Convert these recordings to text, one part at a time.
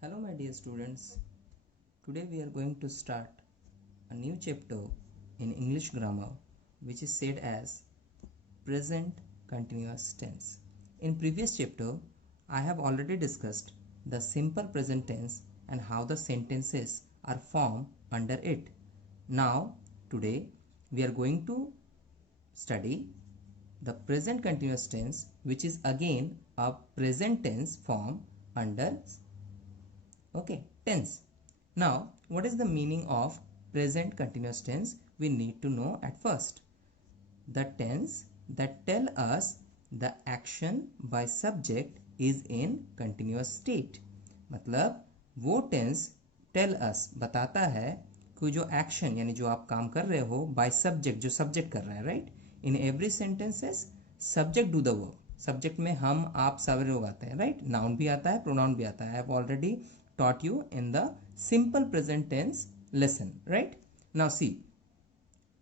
Hello my dear students, today we are going to start a new chapter in English grammar which is said as present continuous tense. In previous chapter, I have already discussed the simple present tense and how the sentences are formed under it. Now, today we are going to study the present continuous tense which is again a present tense form under tense. Now, what is the meaning of present continuous tense? We need to know at first. The tense that tell us the action by subject is in continuous state. मतलब वो tense tell us बताता है कि जो action यानी जो आप काम कर रहे हो by subject जो subject कर रहा है, right? In every sentences subject do the work. Subject में हम आप सारे लोग आते हैं, right? Noun भी आता है, pronoun भी आता है. I have already taught you in the simple present tense lesson, right? Now see,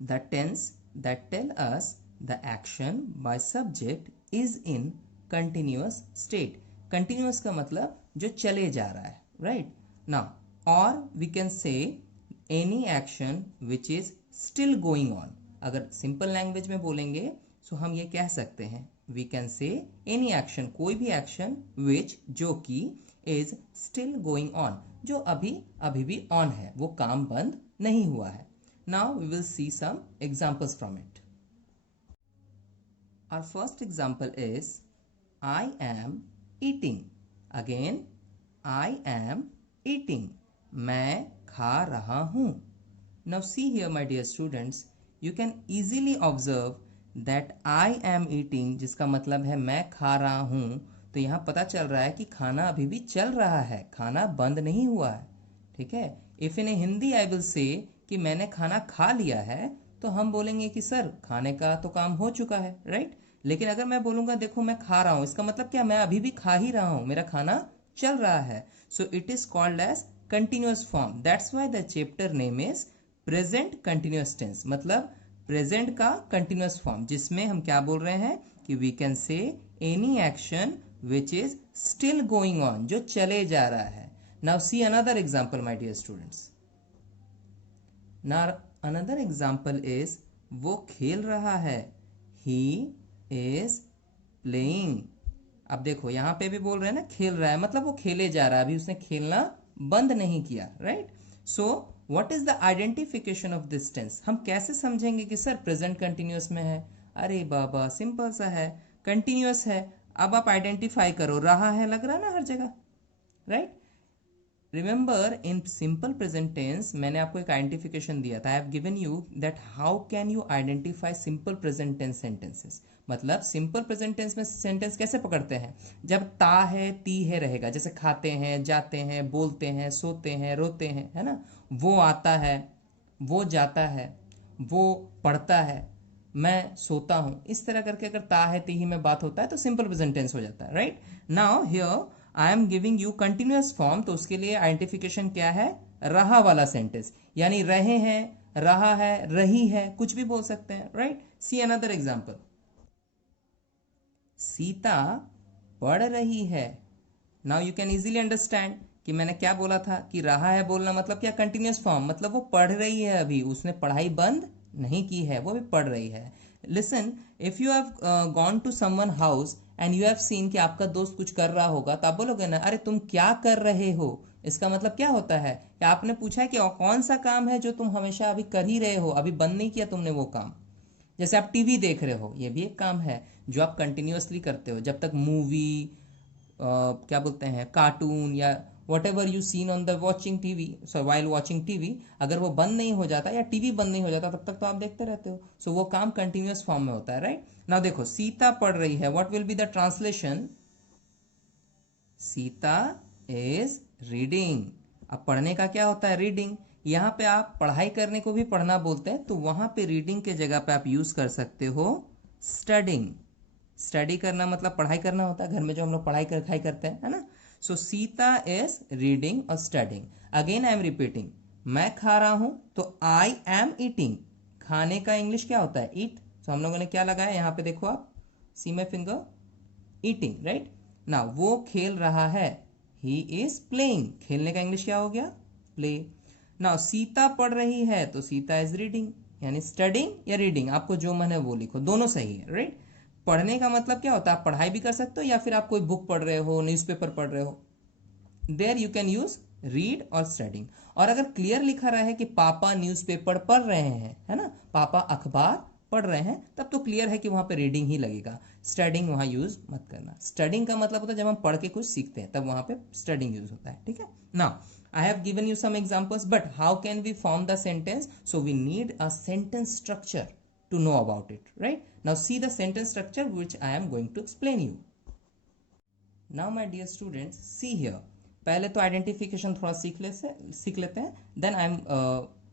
the tense that tell us the action by subject is in continuous state. Continuous का मतलब जो चले जा रहा है, right? Now, or we can say any action which is still going on. अगर simple language में बोलेंगे तो हम ये कह सकते हैं we can say any action, कोई भी action which जो कि is still going on, जो अभी भी on है, वो काम बंद नहीं हुआ है. Now we will see some examples from it. Our first example is I am eating. Again, I am eating. मैं खा रहा हूँ. Now see here my dear students, you can easily observe that I am eating जिसका मतलब है मैं खा रहा हूँ, तो यहाँ पता चल रहा है कि खाना अभी भी चल रहा है, खाना बंद नहीं हुआ है. ठीक है. If in Hindi I will say कि मैंने खाना खा लिया है, तो हम बोलेंगे कि सर खाने का तो काम हो चुका है, राइट? लेकिन अगर मैं बोलूंगा देखो मैं खा रहा हूं, इसका मतलब क्या, मैं अभी भी खा ही रहा हूं, मेरा खाना चल रहा है. So it is called as continuous form. That's why the chapter name is present continuous tense. मतलब प्रेजेंट का कंटिन्यूअस फॉर्म, जिसमें हम क्या बोल रहे हैं कि we can say any action which is still going on, जो चले जा रहा है. Now see another example my dear students. Now another example is वो खेल रहा है. He is playing. अब देखो यहाँ पे भी बोल रहे हैं ना खेल रहा है, मतलब वो खेले जा रहा है, अभी उसने खेलना बंद नहीं किया, right? So what is the identification of this tense? हम कैसे समझेंगे कि सर प्रेजेंट कंटिन्यूअस में है? अरे बाबा सिंपल सा है, कंटिन्यूअस है. अब आप आइडेंटिफाई करो, रहा है लग रहा ना हर जगह, right? Remember in simple present tense मैंने आपको एक आइडेंटिफिकेशन दिया था. I have given you that how can you identify simple present tense sentences. मतलब सिंपल प्रेजेंट टेंस में सेंटेंस कैसे पकड़ते हैं? जब ता है ती है रहेगा, जैसे खाते हैं, जाते हैं, बोलते हैं, सोते हैं, रोते हैं, है ना? वो आता है, वो जाता है, वो पढ़ता है, मैं सोता हूं. इस तरह करके अगर ता है ती ही में बात होता है तो सिंपल प्रेजेंट टेंस हो जाता है, right? Now here I am giving you continuous form, तो उसके लिए आइडेंटिफिकेशन क्या है? रहा वाला सेंटेंस, यानी रहे हैं, रहा है, रही है, कुछ भी बोल सकते हैं, right? See another example. Sita पढ़ रही है. Now you can easily understand कि मैंने क्या बोला था कि रहा है बोलना मतलब क्या? कंटिन्यूअस फॉर्म, मतलब वो पढ़ रही है, अभी उसने पढ़ाई बंद नहीं की है, वो भी पढ़ रही है. Listen, if you have gone to someone house and you have seen कि आपका दोस्त कुछ कर रहा होगा, तो आप बोलोगे ना अरे तुम क्या कर रहे हो? इसका मतलब क्या होता है कि आपने पूछा है कि कौन सा काम है जो तुम हमेशा अभी कर ही रहे हो, अभी बंद नहीं किया तुमने वो काम. जैसे आप टीवी देख रहे हो, ये भी एक काम है जो आप कंटिन्यूअसली करते हो. जब तक मूवी क्या बोलते हैं, कार्टून या what ever you seen on the watching TV, so while watching TV, अगर वो बंद नहीं हो जाता या टीवी बंद नहीं हो जाता तब तक तो आप देखते रहते हो. सो वो काम कंटिन्यूअस फॉर्म में होता है, राइट? नाउ देखो सीता पढ़ रही है, what will be the translation? Sita is reading. अब पढ़ने का क्या होता है? रीडिंग. यहाँ पे आप पढ़ाई करने को भी पढ़ना बोलते हैं, तो वहां पे रीडिंग के जगह पे आप यूज कर सकते हो स्टडिंग. स्टडी करना मतलब पढ़ाई करना होता है, घर में जो हम लोग पढ़ाई खाई करते हैं, है ना? सो सीता इज रीडिंग और studying. Again I am repeating, मैं खा रहा हूं तो आई एम ईटिंग. खाने का इंग्लिश क्या होता है? ईट. तो हम लोगों ने क्या लगाया यहाँ पे, देखो आप, सी माई फिंगर, ईटिंग, राइट? ना वो खेल रहा है, ही इज प्लेइंग, खेलने का इंग्लिश क्या हो गया, प्ले। नाउ सीता पढ़ रही है तो सीता इज रीडिंग, यानी स्टडिंग या रीडिंग, आपको जो मन है वो लिखो, दोनों सही है, राइट। पढ़ने का मतलब क्या होता है, आप पढ़ाई भी कर सकते हो या फिर आप कोई बुक पढ़ रहे हो, न्यूज़पेपर पढ़ रहे हो, there you can use read और स्टडिंग। और अगर क्लियर लिखा रहा है कि पापा न्यूज़पेपर पढ़ रहे हैं, है ना, पापा अखबार पढ़ रहे हैं, तब तो क्लियर है कि वहां पे रीडिंग ही लगेगा, स्टडिंग वहां यूज मत करना। स्टडिंग का मतलब होता है जब हम पढ़ के कुछ सीखते हैं, तब वहां पे स्टडिंग यूज होता है, ठीक है। Now I have given you some examples, but how can we form the sentence? So we need a sentence structure to know about it, right? Now see the sentence structure which I am going to explain you. Now my dear students, see here. पहले तो identification थोड़ा सीख लेते हैं, then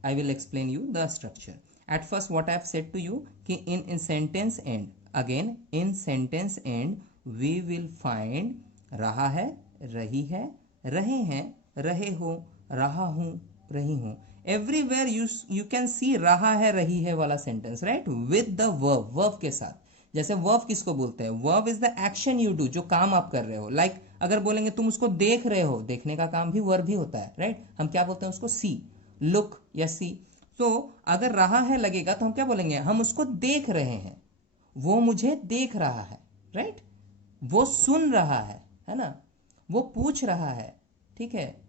I will explain you the structure. At first what I have said to you कि in sentence end, again in sentence end we will find रहा है, रही है, रहे हैं, रहे हो, रहा हूं, रही हूं। एवरीवेयर यू कैन सी रहा है, रही है वाला sentence, right, with the verb, verb के साथ। जैसे वर्ब किसको बोलते हैं, verb is the action you do, जो काम आप कर रहे हो। लाइक अगर बोलेंगे तुम उसको देख रहे हो, देखने का काम भी वर्ब ही होता है, राइट। हम क्या बोलते हैं उसको, सी, लुक या सी। तो अगर रहा है लगेगा तो हम क्या बोलेंगे, हम उसको देख रहे हैं, वो मुझे देख रहा है, राइट। वो सुन रहा है ना, वो पूछ रहा है, ठीक है,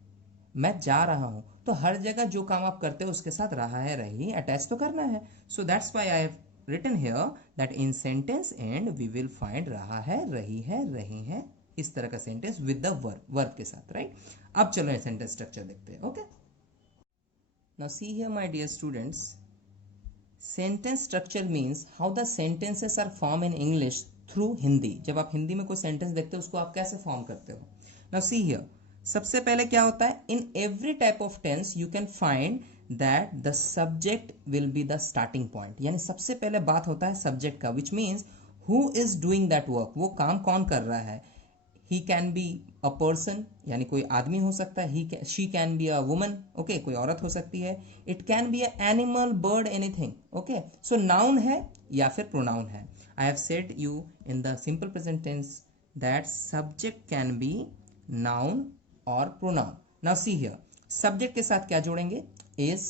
मैं जा रहा हूं। तो हर जगह जो काम आप करते हो उसके साथ रहा है, रही अटैच तो करना है। So that's why I have written here that in sentence end we will find रहा है, रही है, रहे हैं, इस तरह का सेंटेंस विद द वर्ब के साथ, राइट। अब चलो सेंटेंस स्ट्रक्चर देखते हैं, okay. Now see here my dear students, sentence structure means how the sentences are form in English through Hindi. जब आप हिंदी में कोई सेंटेंस देखते हो उसको आप कैसे फॉर्म करते हो। नाउ सी हियर, सबसे पहले क्या होता है, in every type of tense you can find that the subject will be the starting point. यानी सबसे पहले बात होता है सब्जेक्ट का, which means who is doing that work, वो काम कौन कर रहा है। He can be a person, यानी कोई आदमी हो सकता है, she can be a woman, okay, कोई औरत हो सकती है। It can be a animal, bird, anything, okay. So noun है या फिर प्रोनाउन है। I have said you in the simple present tense that subject can be noun और pronoun. Now see here, subject के साथ क्या जोड़ेंगे, is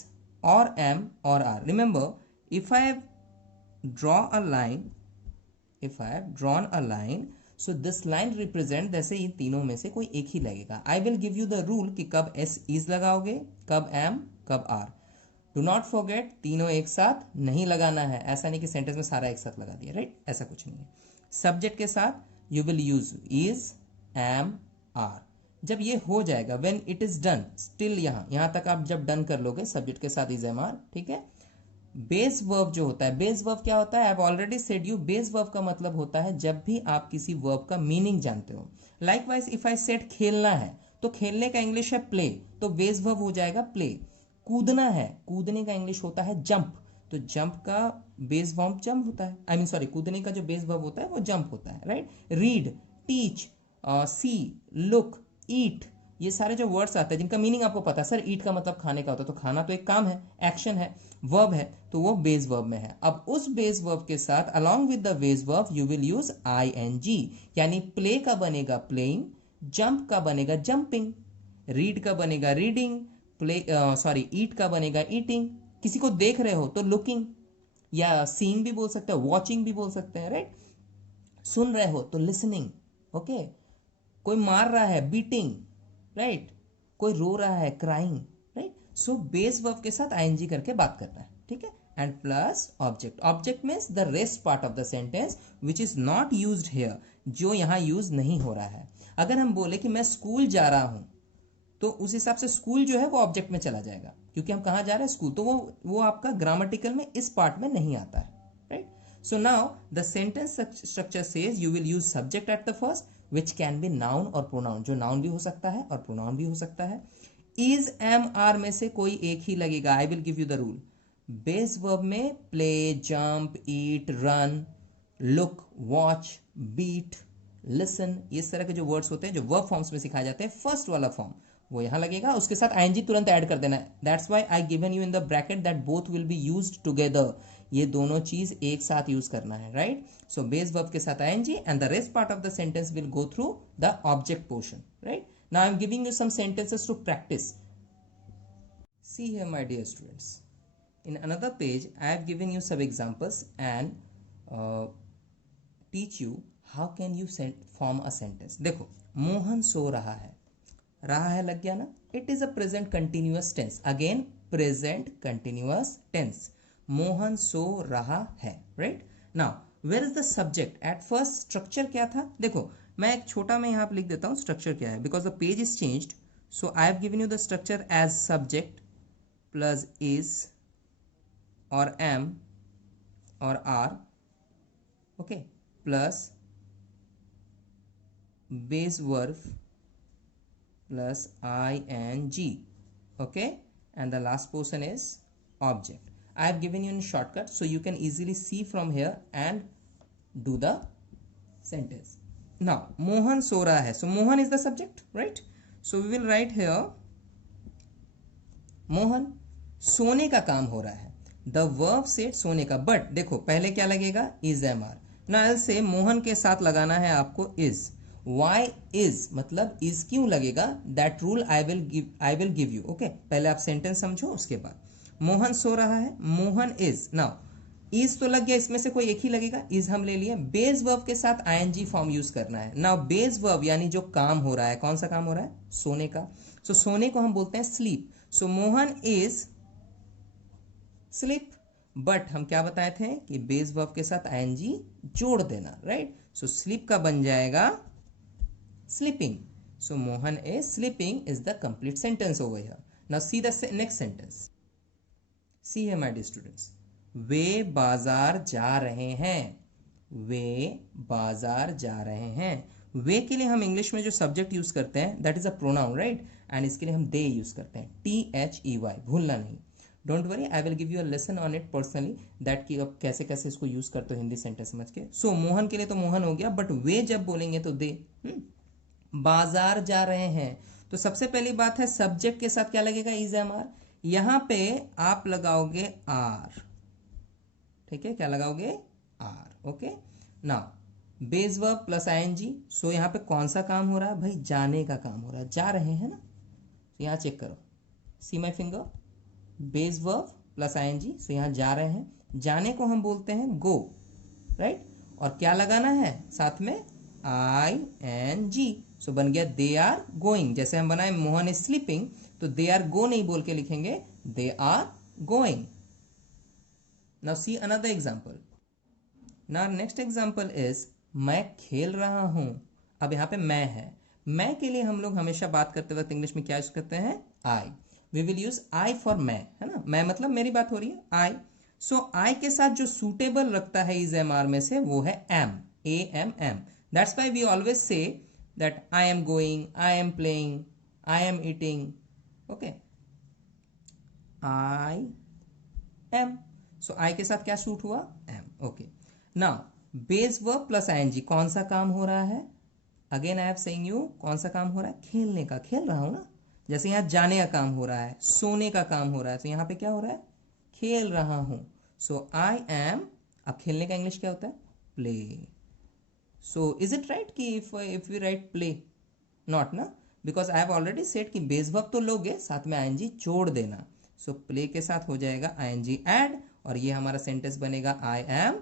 or am or are. Remember, if I have drawn a line, so this line represent, जैसे इन तीनों में से कोई एक ही लगेगा। I will give you the rule कि कब is लगाओगे, कब am, कब are. Do not forget, तीनों एक साथ नहीं लगाना है। ऐसा नहीं कि सेंटेंस में सारा एक साथ लगा दिया, राइट, ऐसा कुछ नहीं है। सब्जेक्ट के साथ you will use is, am, are. जब ये हो जाएगा, when it is done, still यहां तक आप जब डन कर लोगे सब्जेक्ट के साथ इज, एम, आर, ठीक है। बेस वर्ब जो होता है, बेस वर्ब क्या होता है, I have already said you, base verb का मतलब होता है जब भी आप किसी वर्ब का मीनिंग जानते हो। लाइकवाइज इफ आई सेड खेलना है, तो खेलने का इंग्लिश है प्ले, तो बेस वर्ब हो जाएगा प्ले। कूदना है, कूदने का इंग्लिश होता है जंप, तो जंप का बेस वर्ब जंप होता है, आई मीन सॉरी, कूदने का जो बेस वर्ब होता है वो जंप होता है, राइट। रीड, टीच, सी, लुक, ईट, ये सारे जो वर्ड्स आते हैं जिनका मीनिंग आपको पता है, सर ईट का मतलब खाने का होता है, तो खाना तो एक काम है, एक्शन है, वर्ब है, तो वो बेस वर्ब में है। अब उस बेस वर्ब के साथ along with the base verb you will use ING, यानी प्ले का बनेगा प्लेइंग, जंप का बनेगा जंपिंग, रीड का बनेगा रीडिंग, ईट का बनेगा ईटिंग, किसी को देख रहे हो तो लुकिंग, या सीइंग भी बोल सकते हैं, वॉचिंग भी बोल सकते हैं, राइट। सुन रहे हो तो लिसनिंग, ओके। कोई मार रहा है, बीटिंग, राइट। कोई रो रहा है, crying, right. So base verb के साथ आईएनजी करके बात करना है, ठीक है। And plus object, object means the rest part of the sentence which is not used here, जो यहां यूज नहीं हो रहा है। अगर हम बोले कि मैं स्कूल जा रहा हूं, तो उस हिसाब से स्कूल जो है वो ऑब्जेक्ट में चला जाएगा, क्योंकि हम कहां जा रहे हैं, स्कूल, तो वो आपका ग्रामेटिकल में इस पार्ट में नहीं आता है, right. So now the sentence structure says you will use subject at the first, which can be noun और pronoun, जो noun भी हो सकता है और pronoun भी हो सकता है। is, am, are में से कोई एक ही लगेगा। I will give you the rule. Base verb में play, jump, eat, run, look, watch, beat, listen, इस तरह के जो वर्ड्स होते हैं जो वर्ब फॉर्म्स में सिखाए जाते हैं, फर्स्ट वाला फॉर्म वो यहां लगेगा, उसके साथ आईएनजी तुरंत ऐड कर देना है। That's why I given you in the bracket that both will be used together, ये दोनों चीज एक साथ यूज करना है, राइट। सो बेस वर्ब के साथ ING and the rest part of the sentence will go through the object portion, right. Now I am giving you some sentences to practice. See here, my dear students. In another page, I have given you some examples and teach you how can you form a sentence. देखो, मोहन सो रहा है लग गया ना. It is a present continuous tense. Again, present continuous tense. Mohan सो रहा है, right? Now, where is the subject? At first, structure क्या था? देखो, मैं एक छोटा में यहाँ पे लिख देता हूँ structure क्या है, because the page is changed. So I have given you the structure as subject plus is or am or are, okay, plus base verb plus ing, okay, and the last portion is object. I have given you in shortcut so you can easily see from here and do the sentence. Now Mohan so raha hai, so Mohan is the subject, right? So we will write here Mohan सोने का काम हो रहा है. The verb said सोने का, but देखो पहले क्या लगेगा, is am are. Now I'll say Mohan के साथ लगाना है आपको is. Why is मतलब is क्यों लगेगा, that rule I will give you, okay? पहले आप sentence समझो, उसके बाद मोहन सो रहा है, मोहन is. Now is तो लग गया, इसमें से कोई एक ही लगेगा, is हम ले लिए. बेस वर्ब के साथ ing फॉर्म यूज करना है. नाउ बेस वर्ब यानी जो काम हो रहा है, कौन सा काम हो रहा है, सोने का. सो सोने को हम बोलते हैं sleep. So Mohan is sleep, but हम क्या बताए थे कि बेस वर्ब के साथ ing जोड़ देना, राइट? सो स्लीप का बन जाएगा sleeping. So Mohan is sleeping is the complete sentence over here. Now see the next sentence. See here my dear students. वे बाजार जा रहे हैं. वे बाजार जा रहे हैं. वे के लिए हम इंग्लिश में जो सब्जेक्ट यूज करते हैं that is a pronoun, right? And इसके लिए हम दे यूज करते हैं, THEY, भूलना नहीं. Don't worry, I will give you a lesson on it personally, that कि आप कैसे कैसे इसको यूज करते हो हिंदी सेंटेंस समझ के. सो मोहन के लिए तो मोहन हो गया, बट वे जब बोलेंगे तो दे. बाजार जा रहे हैं, तो सबसे पहली बात है सब्जेक्ट के साथ क्या लगेगा, इज एम आर. यहां पे आप लगाओगे आर, ठीक है? क्या लगाओगे, are, okay. Now base verb plus ING. So यहाँ पे कौन सा काम हो रहा है भाई, जाने का काम हो रहा है, जा रहे हैं ना. तो यहाँ चेक करो, see my finger, base verb plus ING. So यहाँ जा रहे हैं, जाने को हम बोलते हैं गो, राइट? और क्या लगाना है साथ में, ING. सो बन गया दे आर गोइंग. जैसे हम बनाए मोहन इज स्लीपिंग, तो दे आर गो नहीं बोल के लिखेंगे they are going. Now see another example. Now next example is मैं खेल रहा हूं. अब यहाँ पे मैं है, मैं के लिए हम लोग हमेशा बात करते वक्त इंग्लिश में क्या यूज करते हैं, I. We will use I for मैं, है ना? मैं मतलब मेरी बात हो रही है, आई. सो आई के साथ जो सूटेबल रखता है इज एम आर में से वो है am, AMM. That's why we always say that I am going, I am playing, I am eating, okay. I am. So I के साथ क्या सूट हुआ, am, okay. Now base verb plus ING, कौन सा काम हो रहा है, again I have saying you, कौन सा काम हो रहा है, खेलने का, खेल रहा हूं ना. जैसे यहाँ जाने का काम हो रहा है, सोने का काम हो रहा है, तो यहाँ पे क्या हो रहा है, खेल रहा हूं. So I am. अब खेलने का इंग्लिश क्या होता है, play. So is it right कि if we write play, not ना, because I have already said कि बेस वर्ब तो लोगे, साथ में आईएनजी जोड़ देना. सो प्ले के साथ हो जाएगा आईएनजी ऐड, और ये हमारा सेंटेंस बनेगा आई एम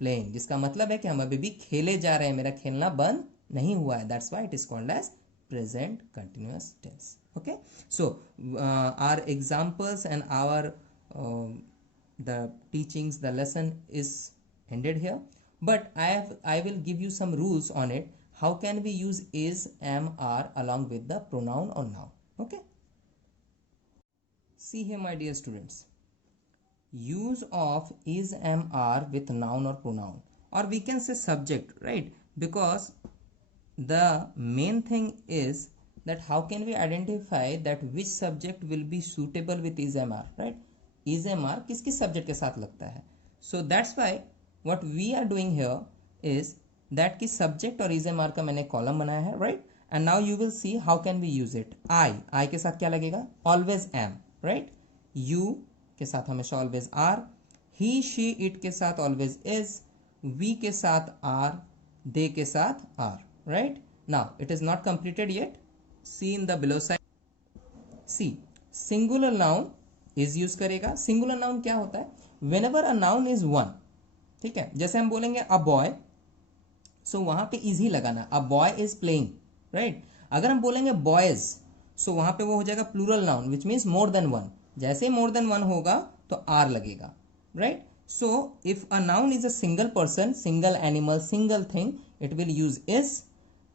प्लेइंग, जिसका मतलब है कि हम अभी भी खेले जा रहे हैं, मेरा खेलना बंद नहीं हुआ है. That's why it is called as present continuous tense. Okay, so our examples and our the teachings, the lesson is ended here, but I will give you some rules on it. How can we use is, am, are along with the pronoun or noun? Okay, see here my dear students, use of is, am, are with noun or pronoun, or we can say subject, right? Because the main thing is that how can we identify that which subject will be suitable with is, am, are, right? Is, am, are किस किस subject के साथ लगता है. So that's why what we are doing here is that कि subject और is, am, are का मैंने column बनाया है, right? And now you will see how can we use it. I के साथ क्या लगेगा, always am, right? You के साथ हमेशा always are. He, she, it के साथ always is. We के साथ are. They के साथ are. Right? Now, it is not completed yet. see in the below side. See, singular noun is use करेगा. सिंगुलर नाउन क्या होता है? whenever a noun is one, ठीक है, जैसे हम बोलेंगे अ बॉय, सो वहां पे इज ही लगाना, a boy is playing, right. अगर हम बोलेंगे बॉयज, सो वहां पे वो हो जाएगा plural noun which means more than one. जैसे मोर देन वन होगा तो आर लगेगा, right. So if a noun is a single person, single animal, single thing, it will use is.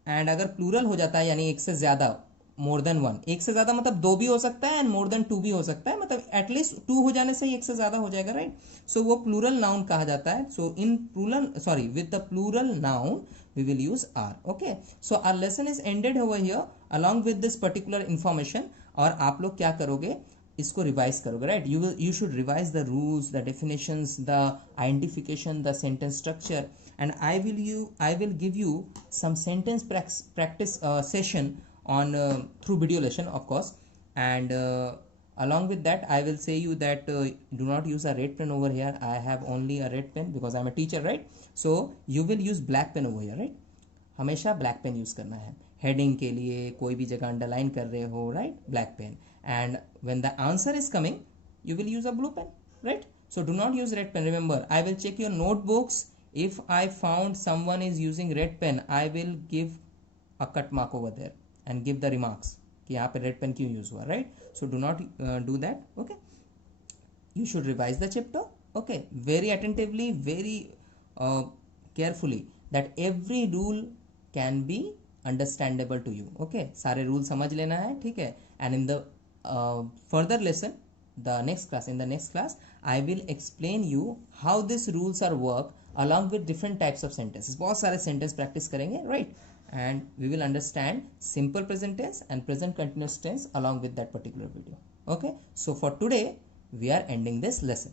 And अगर प्लूरल हो जाता है यानी एक से ज्यादा, मोर देन वन, एक से ज्यादा मतलब दो भी हो सकता है एंड मोर देन टू भी हो सकता है, मतलब एटलीस्ट टू हो जाने से ही एक से ज्यादा हो जाएगा, राइट. सो वो प्लूरल नाउन कहा जाता है. So in plural, sorry, with the plural noun we will use are. Okay, so our lesson is ended over here along with this particular information. और आप लोग क्या करोगे, इसको रिवाइज करोगे, right. you should revise the rules, the definitions, the identification, the sentence structure, and I will give you some sentence practice session on through video lesson, of course. And along with that I will say you that do not use a red pen over here. I have only a red pen because I'm a teacher, right. So you will use black pen over here, right. हमेशा black pen use करना है heading के लिए, कोई भी जगह underline कर रहे हो, right, black pen. And when the answer is coming you will use a blue pen, right. So do not use red pen. Remember, I will check your notebooks. If I found someone is using red pen, I will give a cut mark over there and give the remarks कि यहाँ पे red pen क्यों use हुआ, right. So do not do that. Okay, you should revise the chapter, okay, very attentively, very carefully, that every rule can be understandable to you. Okay, सारे rule समझ लेना है, ठीक है. And in the further lesson, in the next class I will explain you how these rules are work along with different types of sentences. बहुत सारे sentence practice करेंगे, right. And we will understand simple present tense and present continuous tense along with that particular video. Okay, so for today we are ending this lesson.